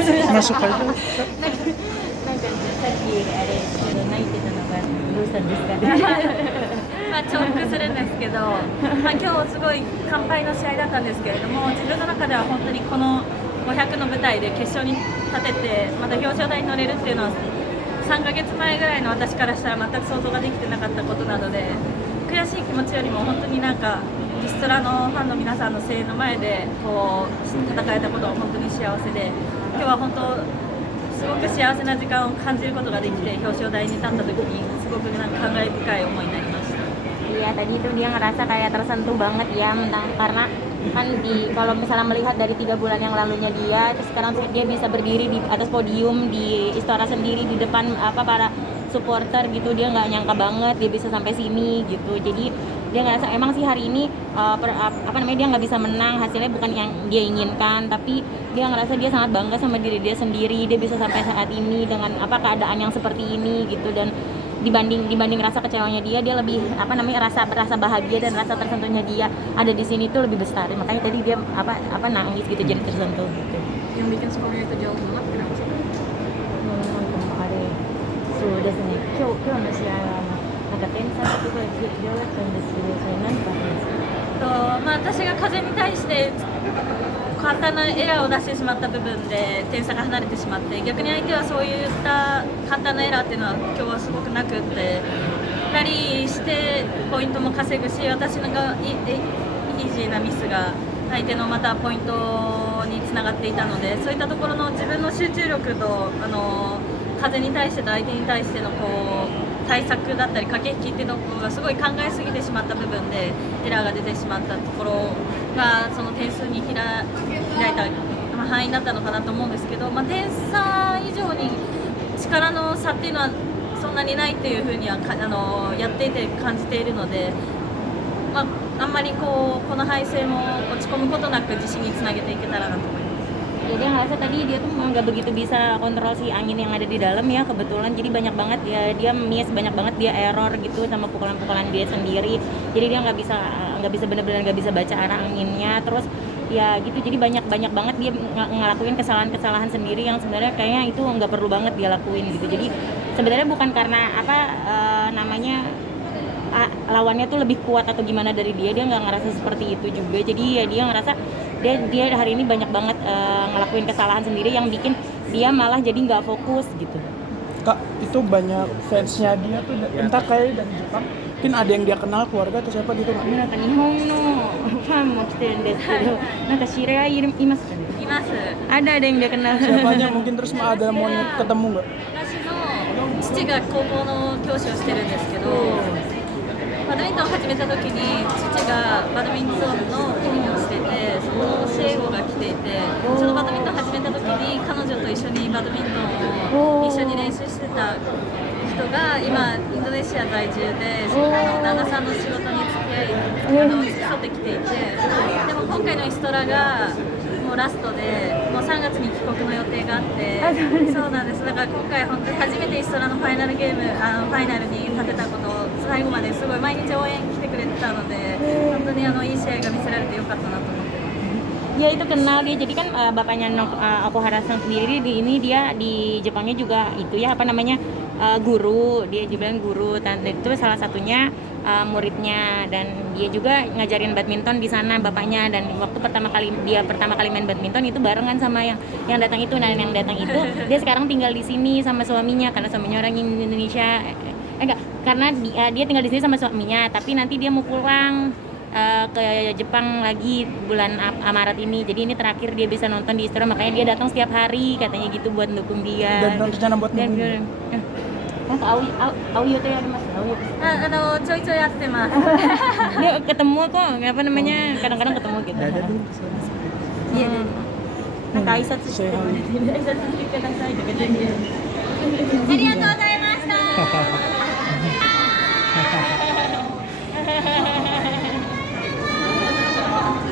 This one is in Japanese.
masuk aja. なんかさっきあれ泣いてたのがどうしたんですか？まあ、重複するんですけど、まあ、今日すごい完敗の試合だったんですけれども、自分の中では本当にこの500の舞台で決勝に立ててまた表彰台に乗れるっていうのは3ヶ月前ぐらいの私からしたら全く想像ができてなかったことなので、悔しい気持ちよりも本当になんかリストラのファンの皆さんの声援の前でこう戦えたことは本当に幸せで、今日は本当すごく幸せな時間を感じることができて、表彰台に立った時にすごくなんか感慨深い思いになりました。Iya, tadi itu dia ngerasa kayak tersentuh banget ya, karena kan kalau misalnya melihat dari 3 bulan yang lalunya dia, terus sekarang dia bisa berdiri di atas podium di Istora sendiri di depan para supporter gitu, dia nggak nyangka banget dia bisa sampai sini gitu. Jadi dia ngerasa emang sih hari ini dia nggak bisa menang, hasilnya bukan yang dia inginkan, tapi dia ngerasa dia sangat bangga sama diri dia sendiri, dia bisa sampai saat ini dengan keadaan yang seperti ini gitu. Dan dibanding rasa kecewanya dia lebih rasa bahagia dan rasa tersentuhnya dia ada di sini tuh lebih besar. Makanya tadi dia nangis gitu, jadi tersentuh gitu. Yang bikin skornya itu jauh banget kenapa sih? そうですね。今日の試合はなんか点差がすごい重要だったんですけど、それ何かありますか？まあ、私が風に対して簡単なエラーを出してしまった部分で点差が離れてしまって、逆に相手はそういった簡単なエラーっていうのは今日はすごくなくって、ラリーしてポイントも稼ぐし、私のがイージーなミスが相手のまたポイントにつながっていたので、そういったところの自分の集中力と風に対してと相手に対してのこう対策だったり駆け引きっていうのがすごい考えすぎてしまった部分でエラーが出てしまったところがその点数に開いた、範囲になったのかなと思うんですけど、点差以上に力の差っていうのはそんなにないっていうふうにはやっていて感じているので、あんまりこの敗戦も落ち込むことなく自信につなげていけたらなと思います。Ya, dia ngerasa tadi dia tuh nggak begitu bisa kontrol si angin yang ada di dalam ya, kebetulan jadi banyak banget dia miss, banyak banget dia error gitu sama pukulan-pukulan dia sendiri, jadi dia nggak bisa benar-benar nggak bisa baca arah anginnya, terus ya gitu, jadi banyak banget dia ngelakuin kesalahan sendiri yang sebenarnya kayaknya itu nggak perlu banget dia lakuin gitu. Jadi sebenarnya bukan karena lawannya tuh lebih kuat atau gimana dari dia nggak ngerasa seperti itu juga. Jadi ya dia ngerasa dia hari ini banyak banget ngelakuin kesalahan sendiri yang bikin dia malah jadi nggak fokus gitu. Kak, itu banyak fansnya dia tuh entah kayak dari Jepang, mungkin ada yang dia kenal keluarga atau siapa gitu nggak? なんか日本のファンも来てるんですけど、なんか知り合いいますかね？います。ada yang dia kenal. Siapanya mungkin, terus ada mau ketemu nggak? 私の父が高校の教師をしてるんですけど、バドミントンを始めた時に父がバドミントンの顧問をしてて、その教え子が来ていて、ちょうどバドミントンを始めた時に彼女と一緒にバドミントンを一緒に練習してた人が今インドネシア在住で、旦那さんの仕事に付き合い付き添ってきていて、でも今回のイストラがもうラストで、もう3月に帰国の予定があって、そうなんです。だから今回本当に初めてイストラのファイナルゲーム、ファイナルに立てたことを最後まですごい毎日応援来てくれてたので、本当にいい試合が見せられてよかったなと思ってます。Ya itu kenal dia, jadi kan bapaknya Okuhara sendiri dia di Jepangnya juga itu ya guru, dia bilang guru, dan itu salah satunya muridnya, dan dia juga ngajarin badminton di sana bapaknya, dan waktu pertama kali main badminton itu barengan sama yang datang itu. Nah, yang datang itu dia sekarang tinggal di sini sama suaminya karena suaminya orang Indonesia, karena dia tinggal di sini sama suaminya, tapi nanti dia mau pulang ke Jepang lagi bulan Maret ini, jadi ini terakhir dia bisa nonton di Istora, makanya dia datang setiap hari katanya gitu buat dukung dia. Dan rencana buat dukung. Auyo tuh ya mas, Auyo. ちょいちょいやってます。 Dia ketemu kok, kadang-kadang ketemu gitu. Ada tuh. Iya. Nah, 挨拶してくださいとか言って。ありがとうございます。